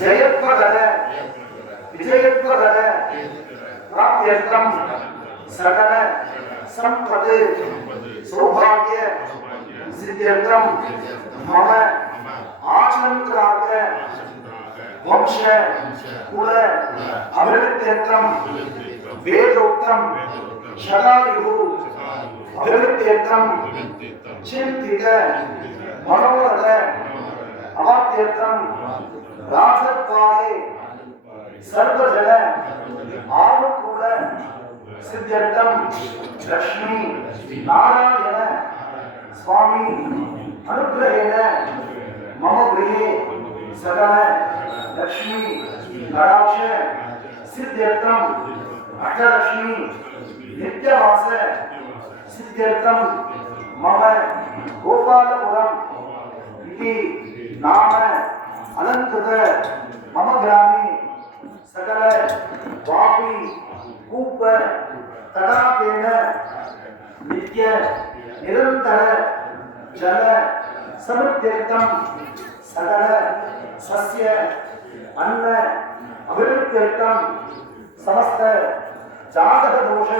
ஜெயத்வகர விஜயத்வகர பிராப்தியர்த்தம். சகல சம்பது. சௌபாகிய. சித்தியந்திரம் மம. ஆச்சரங்கராக வம்ச. குல. அபிவிருத்தியந்திரம் வேதோக்தம். சகாலிகு அபிவிருத்தியந்திரம் சிந்திக மனோரத. அவாத்தியந்திரம் अवाप्त्यर्थम राजत्वाय सर्वजन आनुकूल सिद्ध्यर्थम लक्ष्मी। नारायण। स्वामी। अनुग्रहेण। मम गृहे। सकल लक्ष्मी। कटाक्ष सिद्ध्यर्थम अष्टलक्ष्मी। नित्यवास। सिद्ध्यर्थम मम। गोपालपुरम। इति अलंकृत मम ग्रामे सकल वापी कूप तडाकेन नित्य निरंतर जल समृद्ध्यर्थम सकल सस्य अन्न अभिवृद्ध्यर्थम समस्त जातक दोष